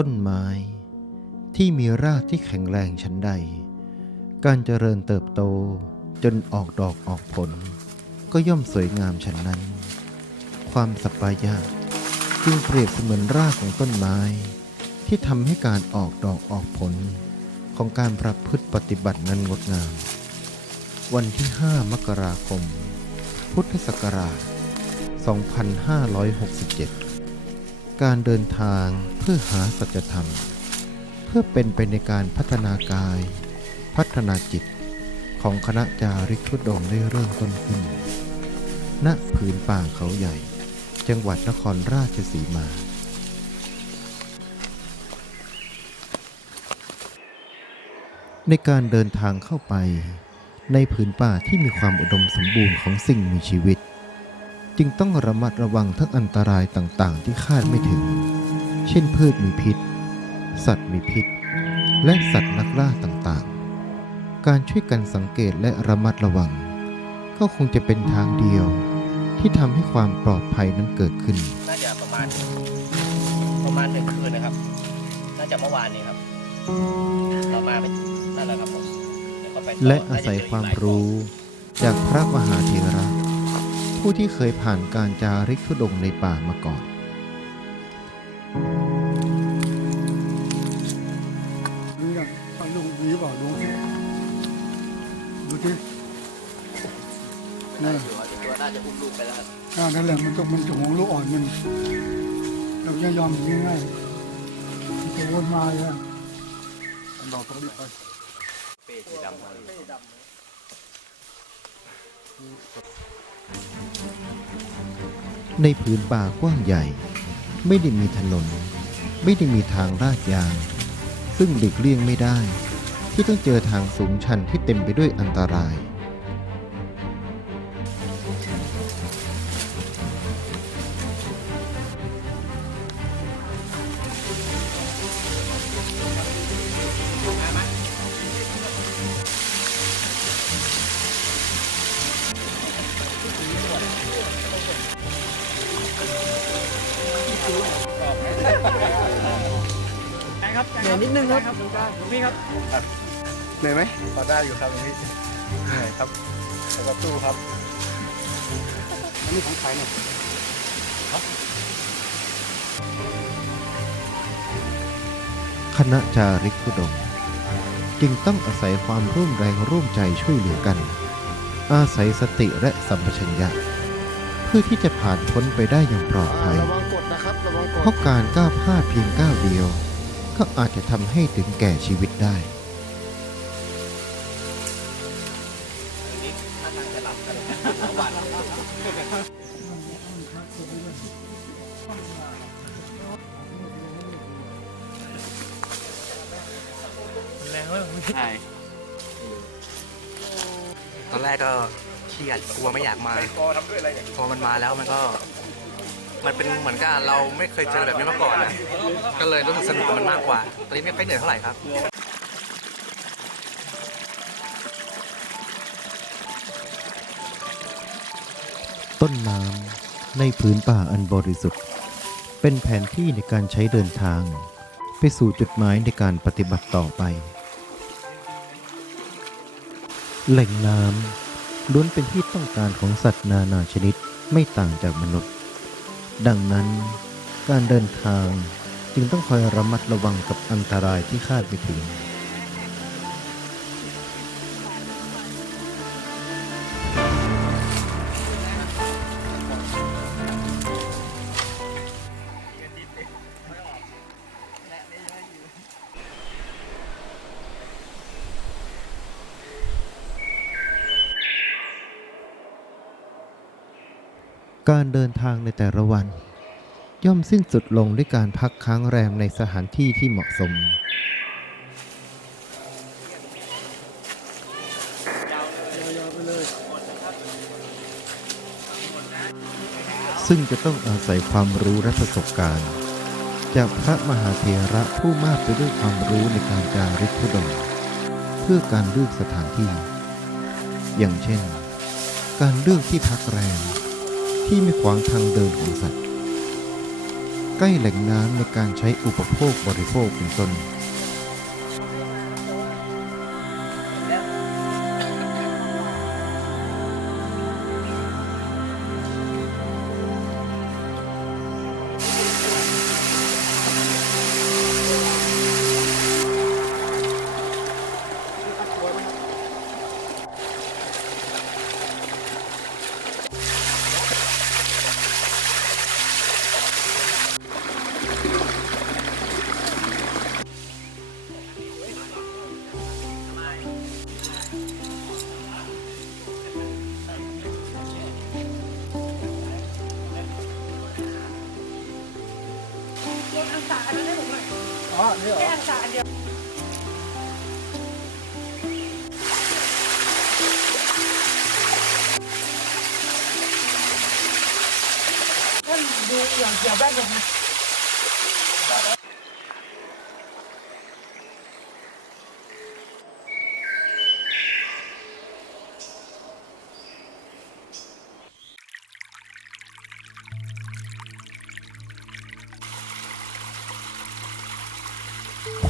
ต้นไม้ ที่มีรากที่แข็งแรงชั้นใด การเจริญเติบโตจนออกดอกออกผล ก็ย่อมสวยงามฉันนั้น ความสัปปายะจึงเปรียบเสมือนรากของต้นไม้ ที่ทำให้การออกดอกออกผลของการประพฤติปฏิบัตินั้นงดงาม วันที่ 5 มกราคม พุทธศักราช 2567 การเดินทางเพื่อหาสัจธรรม เพื่อเป็นไปในการพัฒนากาย พัฒนาจิตของคณะจาริกทุดงได้เริ่มต้นขึ้น ณ ผืนป่าเขาใหญ่ จังหวัดนครราชสีมา ในการเดินทางเข้าไปในผืนป่าที่มีความอุดมสมบูรณ์ของสิ่งมีชีวิต จึงต้องระมัดระวังทั้งอันตรายต่างๆ ที่คาดไม่ถึง เช่นพืชมีพิษ สัตว์มีพิษ และสัตว์นักล่าต่างๆ การช่วยกันสังเกตและระมัดระวัง ก็คงจะเป็นทางเดียว ที่ทำให้ความปลอดภัยนั้นเกิดขึ้น น่าจะประมาณประมาณหนึ่งคืนนะครับ น่าจะเมื่อวานนี้ครับ เรามาเป็นนั่นแหละครับผมเดี๋ยวก็ไปต่และอาน่จศัยเจกความหลยรู้จากพระมหาเถระ ผู้ที่เคยผ่านการจาริกทุดงค์ในป่ามาก่อนดูอย่างเอาลุงดีเปล่าลุงสิดูที่น่านี่จะอยู่ตัวน่าจะอุ้มลูกไปแล้วครับอ่านั่นแหละมันต้องมันจะของลูกอ่อนมันเราจะยอมอย่างง่ายๆมันจะวนมาเลยอะเราต้องรีบไปเป้สีดำครับ ในผืนป่ากว้างใหญ่ ไม่ได้มีถนน ไม่ได้มีทางลาดยาง ซึ่งหลีกเลี่ยงไม่ได้ ที่ต้องเจอทางสูงชันที่เต็มไปด้วยอันตราย นึงครับพี่ครับเหนื่อยไหมพอได้อยู่ครับพี่เหนื่อยครับแล้วก็สู้ครับอันนี้ของใครเนี่ยคณะจาริกทุดงค์จึงต้องอาศัยความร่วมแรงร่วมใจช่วยเหลือกัน อาศัยสติและสัมปชัญญะ เพื่อที่จะผ่านพ้นไปได้อย่างปลอดภัยระวังกดนะครับระวังกเพดราะการก้าวพลาดเพียงก้าวเดียว ก็อาจจะทำให้ถึงแก่ชีวิตได้อันนี้ถ้าทางจะหลับกันทั้งวันแรงมากใช่ตอนแรกก็เครียดกลัวไม่อยากมาพอมันมาแล้วมันก็ มันเป็นเหมือนกับเราไม่เคยเจอแบบนี้มาก่อนนะก็เลยรู้สึกสนุกกับมันมากกว่า ตอนนี้ไม่ค่อยเหนื่อยเท่าไหร่ครับ ต้นน้ำในผืนป่าอันบริสุทธิ์ เป็นแผนที่ในการใช้เดินทาง ไปสู่จุดหมายในการปฏิบัติต่อไป แหล่งน้ำล้วนเป็นที่ต้องการของสัตว์นานาชนิดไม่ต่างจากมนุษย์ ดังนั้น การเดินทางจึงต้องคอยระมัดระวังกับอันตรายที่คาดไม่ถึง การเดินทางในแต่ละวัน ย่อมสิ้นสุดลงด้วยการพักค้างแรมในสถานที่ที่เหมาะสม ซึ่งจะต้องอาศัยความรู้และประสบการณ์ จากพระมหาเถระผู้มากไปด้วยความรู้ในการจาริกทุดงเพื่อการเลือกสถานที่ อย่างเช่น การเลือกที่พักแรม ที่ไม่ขวางทางเดินของสัตว์ ใกล้แหล่งน้ำในการใช้อุปโภคบริโภคเป็นต้น อ๋อนี่เหรอ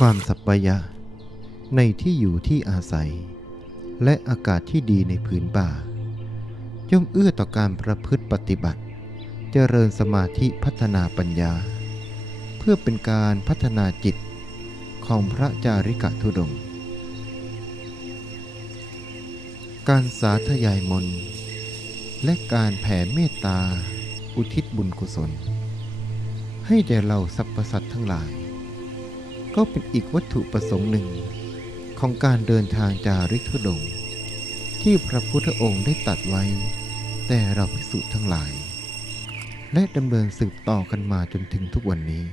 ความสัปปายะ ในที่อยู่ที่อาศัย และอากาศที่ดีในพื้นป่า ย่อมเอื้อต่อการประพฤติปฏิบัติ เจริญสมาธิพัฒนาปัญญา เพื่อเป็นการพัฒนาจิตของพระจาริกะทุดง การสาธยายมน และการแผ่เมตตา อุทิศบุญกุศล ให้แด่เราสรรพสัตว์ทั้งหลาย ก็เป็นอีกวัตถุประสงค์หนึ่ง ของการเดินทางจาริกธุดง ที่พระพุทธองค์ได้ตัดไว้ แต่เราพิสุทั้งหลาย และดำเนินสืบต่อกันมาจนถึงทุกวันนี้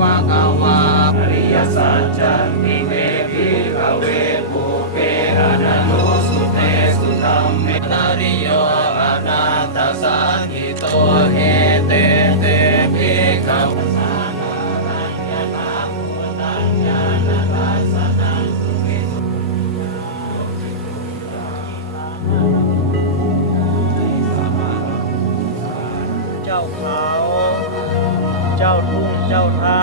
ภะคะวะอริยสัจจนิเมภิกเวภูเปอนันโนสุเตสุธรรมเมตริโยอนันตสังหิโตเฮเตเตภิกขวเจ้าเขา เจ้าทุ่งเจ้าท่า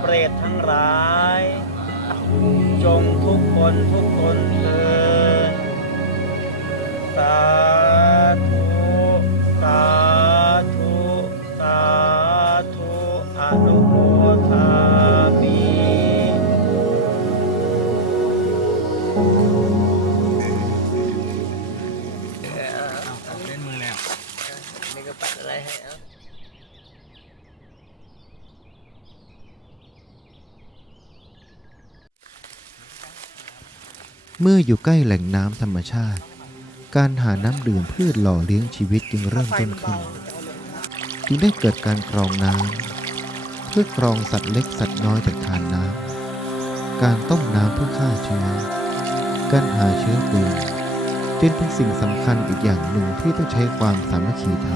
เปรตทั้งหลาย จงทุกคนทุกคนเถิดสาธุสาธุสาธุอนุโมทามินี่ก็ปัดอะไรให้เอา เมื่ออยู่ใกล้แหล่งน้ำธรรมชาติ การหาน้ำดื่มเพื่อหล่อเลี้ยงชีวิตจึงเริ่มต้นขึ้น จึงได้เกิดการกรองน้ำเพื่อกรองสัตว์เล็กสัตว์น้อยจากทานน้ำการต้มน้ำเพื่อฆ่าเชื้อ การหาเชื้อปืนจึงเป็นสิ่งสำคัญอีกอย่างหนึ่งที่ต้องใช้ความสามัคคีท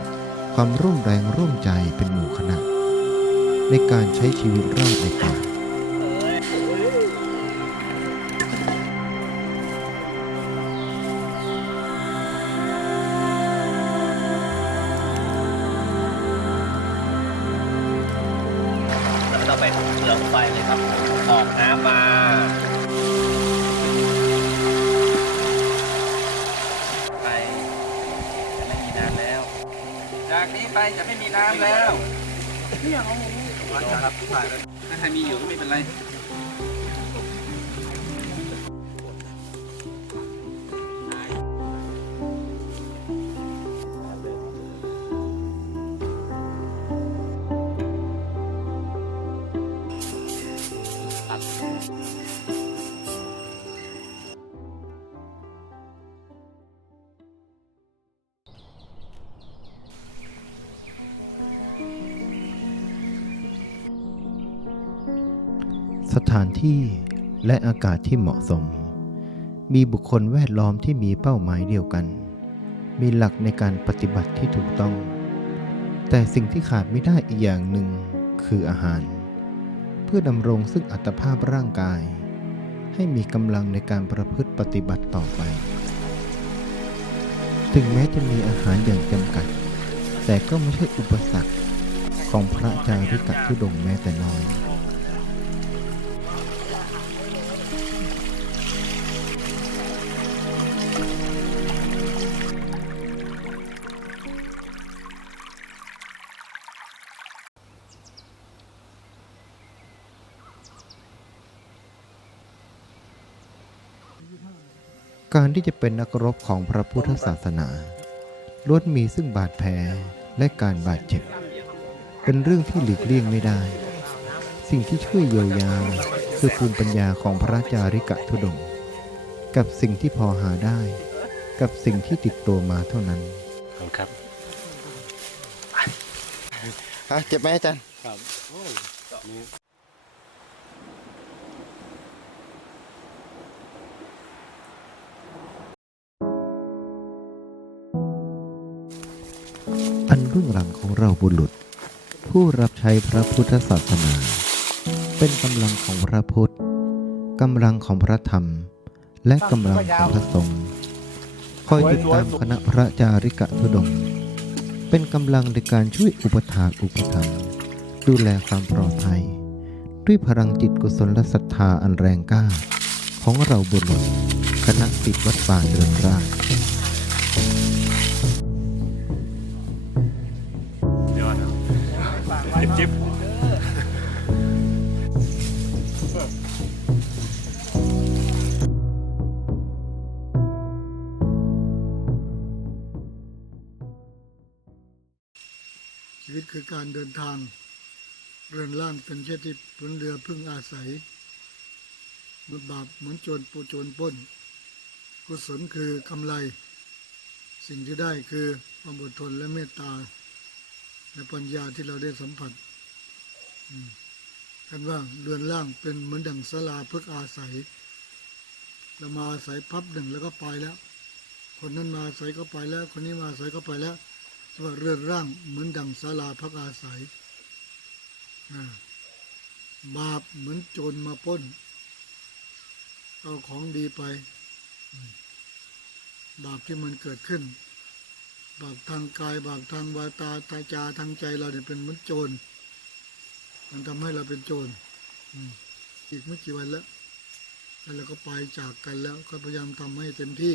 ำความร่วมแรงร่วมใจเป็นหมู่คณะ ในการใช้ชีวิตรอดในป่า นี้ไปจะไม่มีน้ำแล้วครับถ้าใครมีอยู่ก็ไม่เป็นไร สถานที่และอากาศที่เหมาะสม มีบุคคลแวดล้อมที่มีเป้าหมายเดียวกัน มีหลักในการปฏิบัติที่ถูกต้อง แต่สิ่งที่ขาดไม่ได้อีกอย่างหนึ่งคืออาหาร เพื่อดำรงซึ่งอัตภาพร่างกาย ให้มีกำลังในการประพฤติปฏิบัติต่อไป ถึงแม้จะมีอาหารอย่างจำกัด แต่ก็ไม่ใช่อุปสรรคของพระจาริกะทุดงแม้แต่น้อย การที่จะเป็นนักรบของพระพุทธศาสนาล้วนมีซึ่งบาดแผลและการบาดเจ็บ เป็นเรื่องที่หลีกเลี่ยงไม่ได้ สิ่งที่ช่วยเยียวยาคือภูมิปัญญาของพระจาริกะทุดงค์กับสิ่งที่พอหาได้ กับสิ่งที่ติดตัวมาเท่านั้นครับฮะเจ็บไหมอาจารย์ครับ อันเบื้องหลังของเราบุรุษ ผู้รับใช้พระพุทธศาสนา เป็นกำลังของพระพุทธกำลังของพระธรรม และกำลังของพระสงฆ์คอยติดตามคณะพระจาริกะทุดงเป็นกำลังในการช่วยอุปถากอุปถัมภ์ดูแลความปลอดภัย ด้วยพลังจิตกุศลและศรัทธาอันแรงกล้า ของเราบุรุษคณะสิทธิวัดป่าเดินราง จิ๊บชีวิตคือการเดินทาง เรือนร่างเป็นเช่นที่บนเรือพึ่งอาศัยมือนบาปเหมือนโจรปูโจรป้น กุศลคือกำไร สิ่งที่ได้คือความอดทนและเมตตา และปัญญาที่เราได้สัมผัส กันว่าเรือนร่างเป็นเหมือนดังสลาพึกอาศัยเรามาอาศัยพับหนึ่งแล้วก็ไปแล้ว คนนั้นมาอาศัยก็ไปแล้ว คนนี้มาอาศัยก็ไปแล้วว่าเรือนร่างเหมือนดังศาลาพักอาศัยบาปเหมือนโจรมาป้น เอาของดีไป บาปที่มันเกิดขึ้น บาปทางกาย บาปทางวาตาตาจาทางใจเราเนี่ยเป็นเหมือนโจร มันทำให้เราเป็นโจรอีกไม่กี่วันแล้วแล้วเราก็ไปจากกันแล้ว ก็พยายามทำให้เต็มที่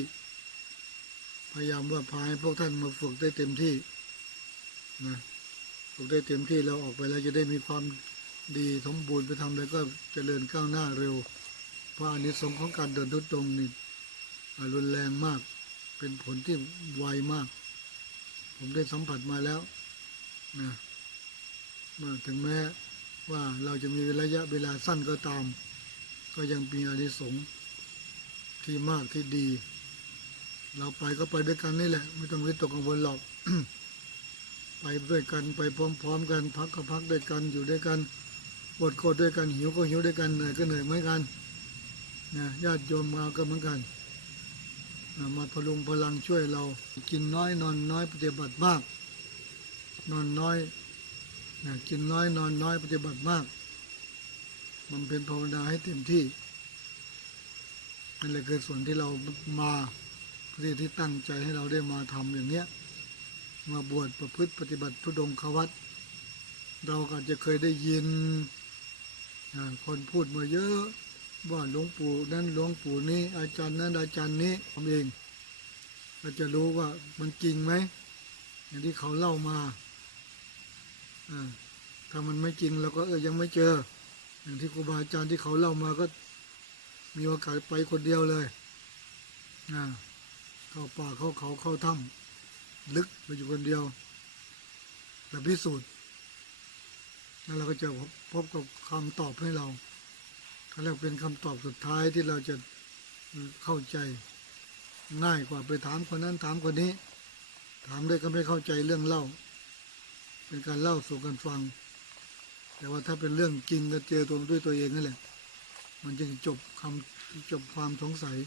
พยายามว่าพาให้พวกท่านมาฝึกได้เต็มที่นะฝึกได้เต็มที่แล้วออกไปแล้วจะได้มีความดีสมบูรณ์ไปทำอะไรก็เจริญก้าวหน้าเร็วเพราะอานิสงส์ของการเดินทุดงค์นี่รุนแรงมาก เป็นผลที่ไวมาก ผมได้สัมผัสมาแล้วนะถึงแม้ ว่าเราจะมีระยะเวลาสั้นก็ตาม ก็ยังมีอานิสงส์ที่มากที่ดี เราไปก็ไปด้วยกันนี่แหละ ไม่ต้องวิตกกังวลหรอกไปด้วยกันไปพร้อมๆ กันพักก็พักด้วยกันอยู่ด้วยกันอดก็อดด้วยกันหิวก็หิวด้วยกันเหนื่อยก็เหนื่อยเหมือนกันนะญาติโยมมาก็เหมือนกันมาพลุงพลังช่วยเรา กินน้อยนอนน้อยปฏิบัติมาก นอนน้อย นะกินน้อยนอนน้อยปฏิบัติมากมันเป็นภาวนาให้เต็มที่นั่นแหละคือส่วนที่เรามาเพื่ที่ตั้งใจให้เราได้มาทำอย่างเนี้ย มาบวชประพฤติปฏิบัติทุดงควัตเราก็จะเคยได้ยินคนพูดมาเยอะว่าหลวงปู่นั้นหลวงปู่นี้ อาจารย์นั้นอาจารย์นี้ผมเองเราจะรู้ว่ามันจริงไหมอย่างที่เขาเล่ามา ถ้ามันไม่จริงเราก็เออยังไม่เจอ อย่างที่ครูบาอาจารย์ที่เขาเล่ามาก็ มีโอกาสไปคนเดียวเลยเข้าป่าเข้าเขาเข้าถ้ำลึกไปอยู่คนเดียวแต่พิสูจน์แล้วเราก็จะพบกับคำตอบให้เราเขาเรียกเป็นคำตอบสุดท้ายที่เราจะเข้าใจง่ายกว่าไปถามคนนั้นถามคนนี้ ถามได้ก็ไม่เข้าใจเรื่องเล่า เป็นการเล่าสู่กันฟัง แต่ว่าถ้าเป็นเรื่องจริงก็เจอตัวด้วยตัวเองนั่นแหละ มันจึงจบคำจบความสงสัย